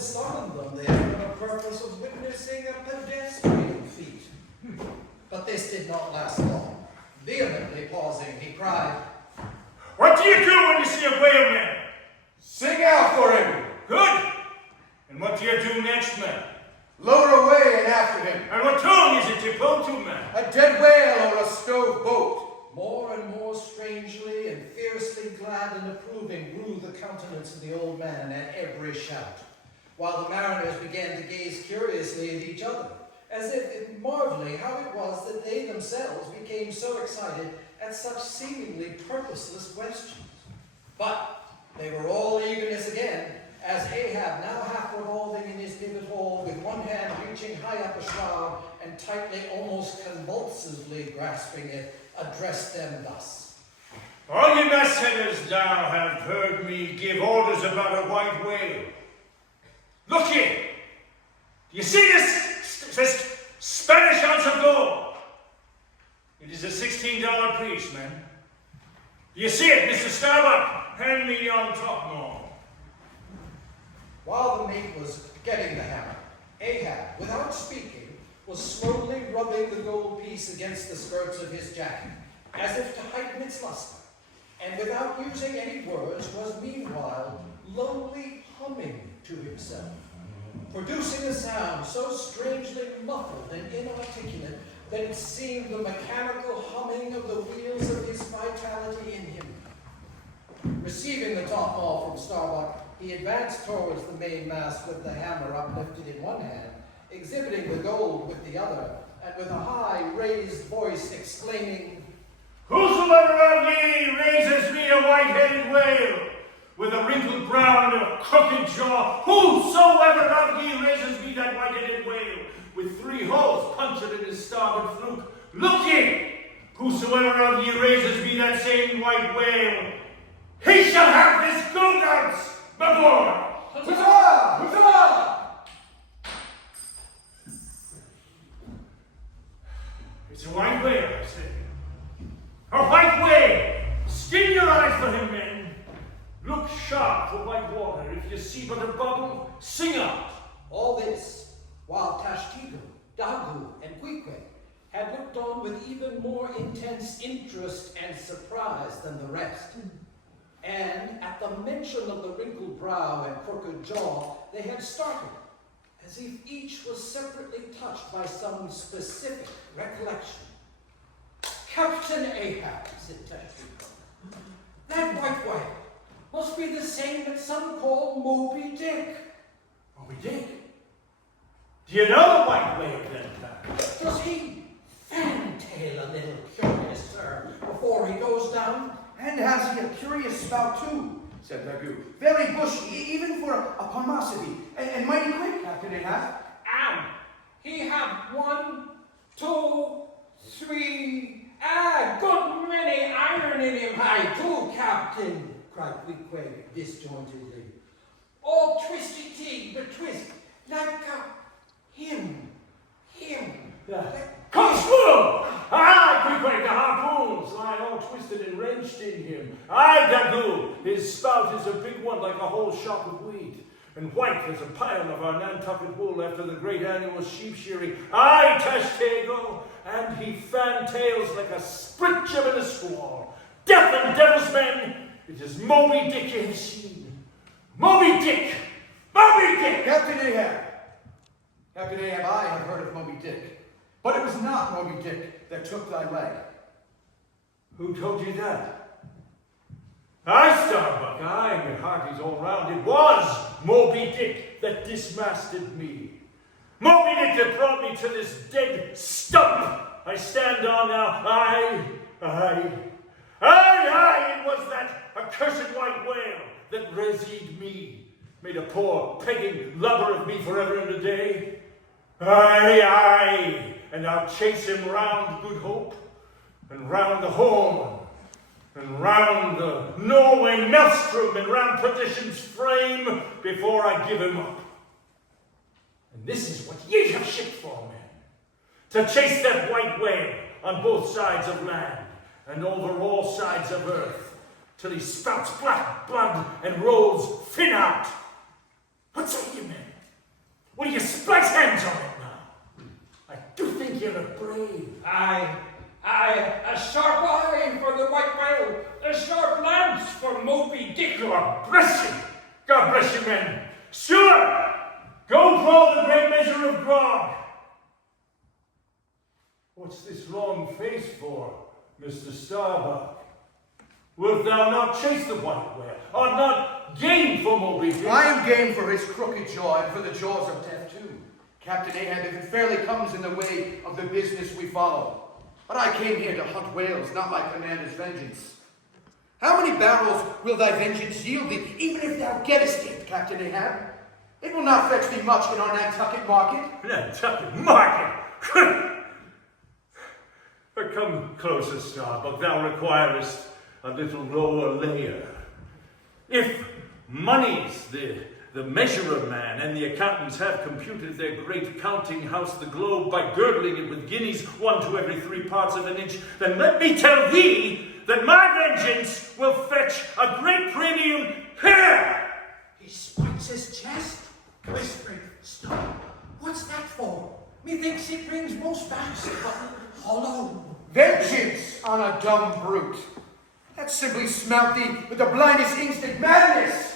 still summoned them there for the purpose of witnessing a pedestrian feat. But this did not last long. Vehemently pausing, he cried, "What do you do when you see a whale, man?" "Sing out for him." "Good. And what do you do next, man?" "Lower away and after him." "And what tongue is it you pull to, man?" "A dead whale or a stove boat." More and more strangely and fiercely glad and approving grew the countenance of the old man at every shout, while the mariners began to gaze curiously at each other, as if marveling how it was that they themselves became so excited at such seemingly purposeless questions. But they were all eagerness again, as Ahab, now half revolving in his pivot hole, with one hand reaching high up a shroud and tightly, almost convulsively grasping it, addressed them thus. "All you messengers now have heard me give orders about a white whale. Look here. Do you see this Spanish ounce of gold? It is a $16 piece, man. Do you see it, Mr. Starbuck? Hand me on top more." While the mate was getting the hammer, Ahab, without speaking, was slowly rubbing the gold piece against the skirts of his jacket, as if to heighten its luster, and without using any words, was meanwhile lowly humming to himself, producing a sound so strangely muffled and inarticulate that it seemed the mechanical humming of the wheels of his vitality in him. Receiving the top maul from Starbuck, he advanced towards the mainmast with the hammer uplifted in one hand, exhibiting the gold with the other, and with a high, raised voice exclaiming, "Whosoever of ye raises me a white-headed whale, with a wrinkled brow and a crooked jaw, whosoever of ye raises me that white-headed whale, with 3 holes punctured in his starboard fluke, look ye, whosoever of ye raises me that same white whale, he shall have this gold ounce before." "Huzzah! Huzzah!" "It's a white whale," I say. "A white whale! Skin your eyes for him, men. Look sharp for white water. If you see but a bubble, sing out." all this, while Tashtigo, Dagu, and Quique had looked on with even more intense interest and surprise than the rest. And at the mention of the wrinkled brow and crooked jaw, they had started, as if each was separately touched by some specific recollection. "Captain Ahab," said Tashtigo, "that white whale must be the same that some call Moby-Dick." Moby-Dick? Do you know the white whale, then, Pat? "Does he fantail a little curious, sir, before he goes down?" "And has he a curious spout, too?" said Dagu. "Very bushy, even for a pomosity, and mighty quick, Captain Ahab." "And he have 1, 2, 3, good many iron in him high too, Captain," cried Quique disjointedly. "All twisty-tea, but twist, like him. Coxswain! Aye, Quique, the harpoons lie all twisted and wrenched in him. Aye, Dagu, his spout is a big one like a whole shock of wheat, and white as a pile of our Nantucket wool after the great annual sheep shearing. Aye, Tashtego, and he fantails like a sprit jib in a squall. Death and devil's men, it is Moby-Dick you have seen. Moby-Dick! Moby-Dick! "Captain Ahab, Captain Ahab, I have heard of Moby-Dick, but it was not Moby-Dick that took thy leg." Who told you that? Aye, Starbuck, aye, and your hearties all round. It was Moby-Dick that dismasted me. Moby-Dick that brought me to this dead stump I stand on now. Aye, it was that accursed white whale that resied me, made a poor pegging lubber of me forever and a day. Aye, and I'll chase him round Good Hope, and round the Home, and round the Norway Maelstrom, and round Perdition's frame, before I give him up. And this is what ye have shipped for, men, to chase that white whale on both sides of land, and over all sides of earth, till he spouts black blood and rolls fin out. What say ye, men? mercy! God bless you, men. Steward, go draw the great measure of grog. What's this long face for, Mr. Starbuck? Wilt thou not chase the white whale? Art not game for Moby-Dick? I am game for his crooked jaw and for the jaws of death too. Captain Ahab, if it fairly comes in the way of the business we follow. But I came here to hunt whales, not my commander's vengeance. How many barrels will thy vengeance yield thee, even if thou gettest it, Captain Ahab? It will not fetch thee much in our Nantucket market. Nantucket market? But come closer, Starbuck, thou requirest a little lower layer. If money's the measurer man, and the accountants have computed their great counting house, the globe, by girdling it with guineas, 1 to every 3 parts of an inch, then let me tell thee that my vengeance will fetch a great premium here! He spikes his chest, whispering, "Stop! What's that for? Methinks it rings most vast, but hollow." Vengeance on a dumb brute. That simply smelt thee with the blindest instinct madness.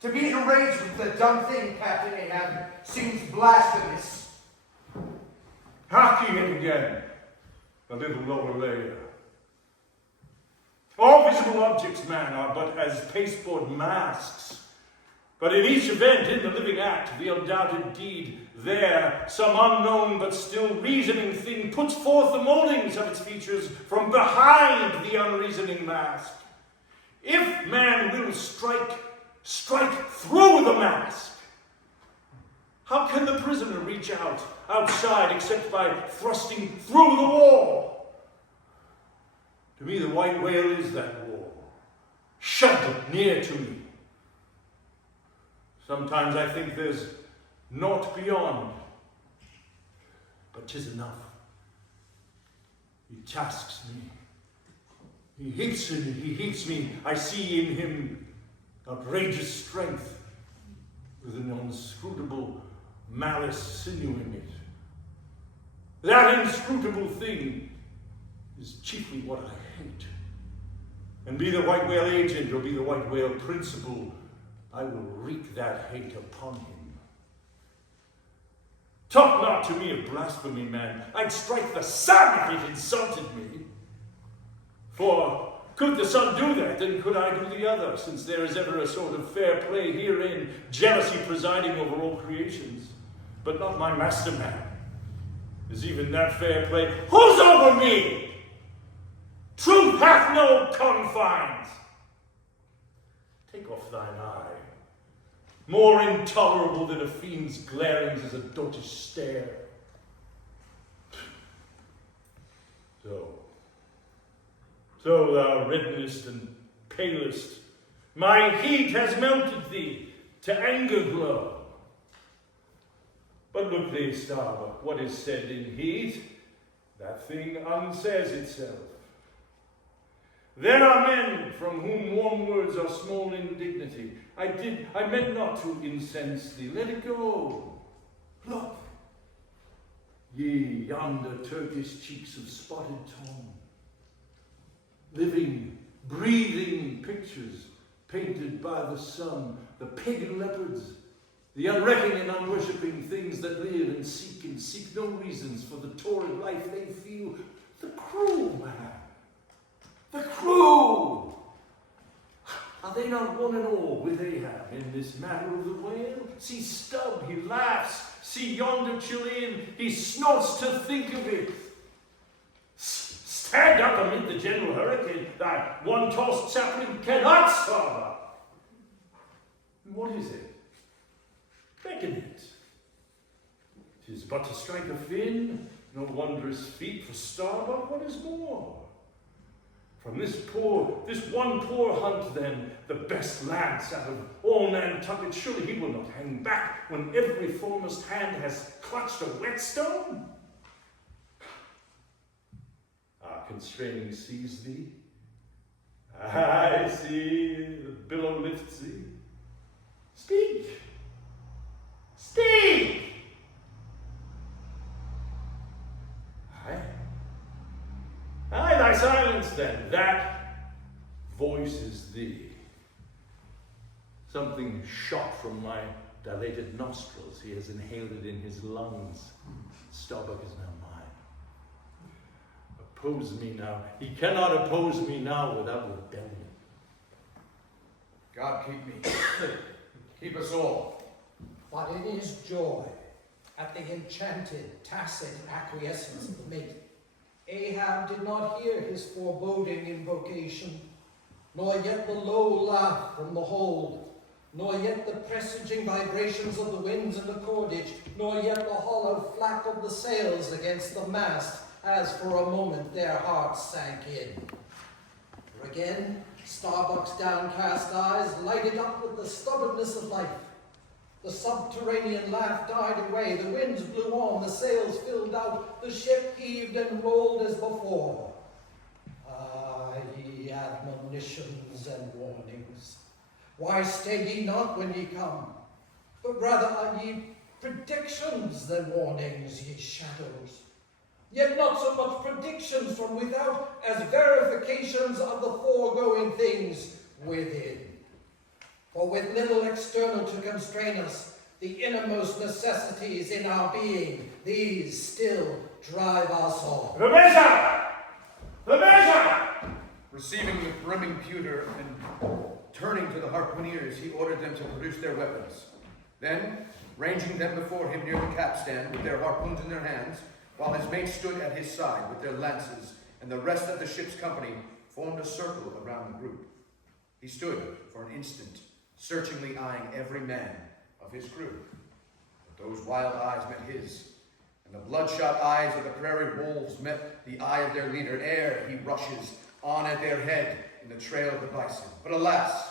To be enraged with the dumb thing, Captain Ahab, seems blasphemous. Hark ye it again, a little lower layer. All visible objects, man, are but as pasteboard masks. But in each event, in the living act, the undoubted deed, there, some unknown but still reasoning thing puts forth the moldings of its features from behind the unreasoning mask. If man will strike through the mask, how can the prisoner reach outside, except by thrusting through the wall? To me, the white whale is that wall, shoved near to me. Sometimes I think there's naught beyond, but 'tis enough. He tasks me. He heats me. I see in him outrageous strength, with an inscrutable malice sinewing it. That inscrutable thing is chiefly what I hate. And be the white whale agent or be the white whale principal, I will wreak that hate upon him. Talk not to me of blasphemy, man. I'd strike the sun if it insulted me. For could the sun do that, then could I do the other, since there is ever a sort of fair play herein, jealousy presiding over all creations. But not my master man. Is even that fair play? Who's over me? Truth hath no confines. Take off thine eye. More intolerable than a fiend's glarings is a dotish stare. So thou reddenest and palest. My heat has melted thee to anger glow. But look thee, Starbuck, what is said in heat, that thing unsays itself. There are men from whom warm words are small indignity. I meant not to incense thee. Let it go. Look, ye yonder Turkish cheeks of spotted tone, living, breathing pictures painted by the sun, the pagan leopards, the unrecking and unworshipping things that live and seek no reasons for the torrid life they feel. The crew, man. The crew! Are they not one and all with Ahab in this matter of the whale? See Stubb, he laughs. See yonder Chilean, he snorts to think of it. Stand up amid the general hurricane, thy one-tossed sapling cannot stop. What is it? Beckon it. 'Tis but to strike a fin, no wondrous feat for Starbuck. What is more? From this one poor hunt, then, the best lance out of all Nantucket, surely he will not hang back when every foremost hand has clutched a whetstone? Constraining sees thee. I see the billow lifts thee. Speak! Speak! Aye, thy silence then, that voices thee. Something shot from my dilated nostrils. He has inhaled it in his lungs. Starbuck is now mine. Oppose me now. He cannot oppose me now without rebellion. God keep me. Keep us all. But in his joy at the enchanted, tacit acquiescence of the mate, Ahab did not hear his foreboding invocation, nor yet the low laugh from the hold, nor yet the presaging vibrations of the winds in the cordage, nor yet the hollow flap of the sails against the mast, as for a moment their hearts sank in. For again, Starbuck's downcast eyes lighted up with the stubbornness of life. The subterranean laugh died away, the winds blew on, the sails filled out, the ship heaved and rolled as before. Ah, ye admonitions and warnings, why stay ye not when ye come? But rather are ye predictions than warnings, ye shadows. Yet not so much predictions from without as verifications of the foregoing things within. For with little external to constrain us, the innermost necessities in our being, these still drive us on. The measure! The measure! Receiving the brimming pewter and turning to the harpooneers, he ordered them to produce their weapons. Then, ranging them before him near the capstan with their harpoons in their hands, while his mates stood at his side with their lances, and the rest of the ship's company formed a circle around the group. He stood for an instant, searchingly eyeing every man of his crew. But those wild eyes met his, and the bloodshot eyes of the prairie wolves met the eye of their leader ere he rushes on at their head in the trail of the bison. But alas,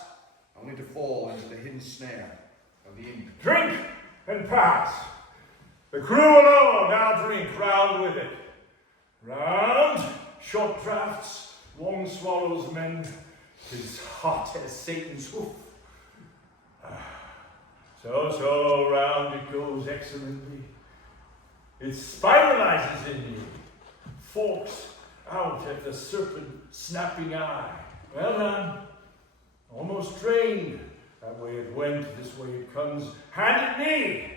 only to fall into the hidden snare of the Indian. Drink and pass. The crew alone now drink round with it. Round, short draughts, long swallows men, 'tis hot as Satan's hoof. So round it goes excellently. It spiralizes in you, forks out at the serpent snapping eye. Well done, almost trained. That way it went, this way it comes. Hand it me.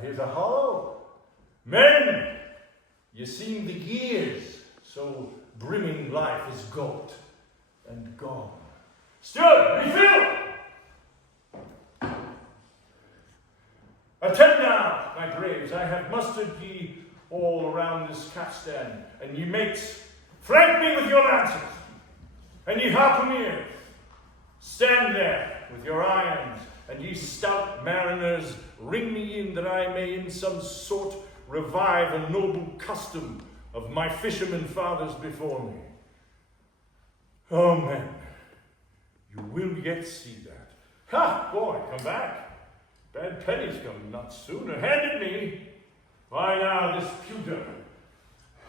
Here's a hollow. Men, you seem the gears, so brimming life is gulped and gone. Stood, refill! Attend now, my braves, I have mustered ye all around this capstan, and ye mates, flank me with your lances, and ye harpooneers, stand there with your irons, and ye stout mariners, ring me in that I may in some sort revive a noble custom of my fishermen fathers before me. Oh, men, you will yet see that. Ha, boy, come back. Bad pennies come not sooner. Hand it me. Why now this pewter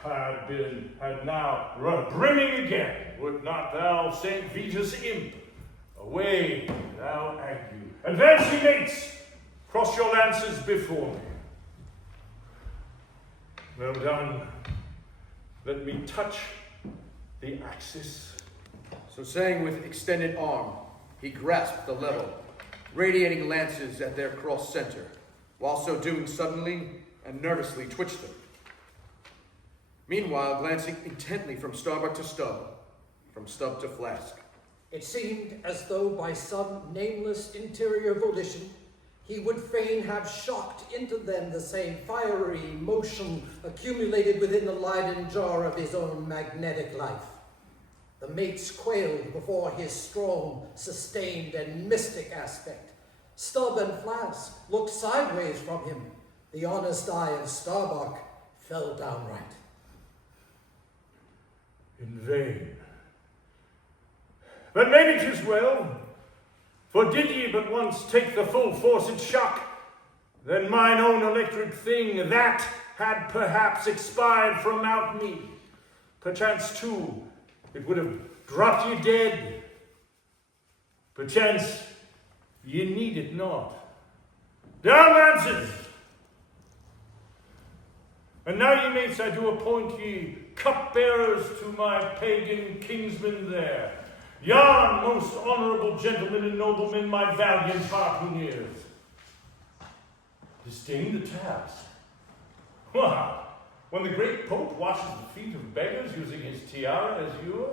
had now run brimming again. Would not thou, St. Vitus imp, away, thou ague. Advance, ye mates, cross your lances before me. Well done. Let me touch the axis. So saying with extended arm, he grasped the level, radiating lances at their cross center, while so doing suddenly and nervously twitched them. Meanwhile, glancing intently from Starbuck to Stubb, from Stubb to Flask. It seemed as though by some nameless interior volition, he would fain have shocked into them the same fiery motion accumulated within the Leyden jar of his own magnetic life. The mates quailed before his strong, sustained, and mystic aspect. Stubb and Flask looked sideways from him. The honest eye of Starbuck fell downright. In vain. But maybe 'tis well, for did ye but once take the full forced shock, then mine own electric thing, that had perhaps expired from out me. Perchance, too, it would have dropped ye dead. Perchance, ye need it not. Down, lances! And now, ye mates, I do appoint ye cupbearers to my pagan kinsmen there. Yon most honorable gentlemen and noblemen, my valiant harpooneers. Disdain the task. Why? When the great Pope washes the feet of beggars using his tiara azure,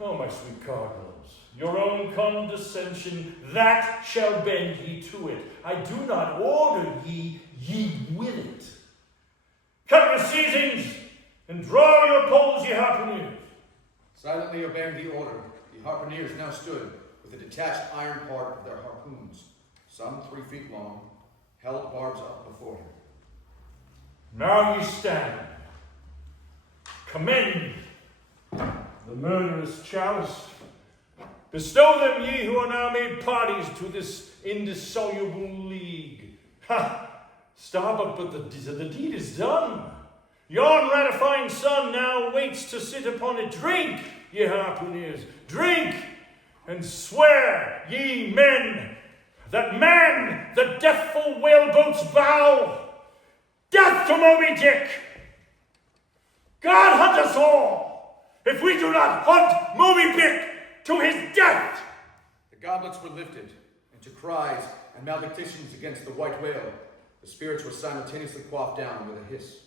oh, my sweet cardinals, your own condescension, that shall bend ye to it. I do not order ye, ye will it. Cut your seizings, and draw your poles, ye harpooneers. Silently obeying the order, the harpooneers now stood with a detached iron part of their harpoons, some 3 feet long, held barbs up before him. Now ye stand. Commend the murderous chalice. Bestow them, ye who are now made parties to this indissoluble league. Ha! Starbuck, but the deed is done. Yon ratifying sun now waits to sit upon it. Drink, ye harpooneers, drink, and swear, ye men, that man the deathful whaleboat's bow. Death to Moby-Dick! God hunt us all, if we do not hunt Moby-Dick to his death! The goblets were lifted, and to cries and maledictions against the white whale, the spirits were simultaneously quaffed down with a hiss.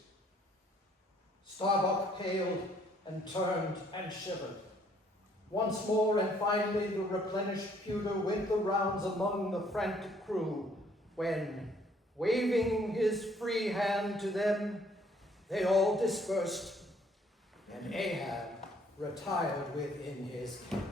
Starbuck paled and turned and shivered. Once more and finally the replenished pewter went the rounds among the frantic crew, when, waving his free hand to them, they all dispersed, and Ahab retired within his cabin.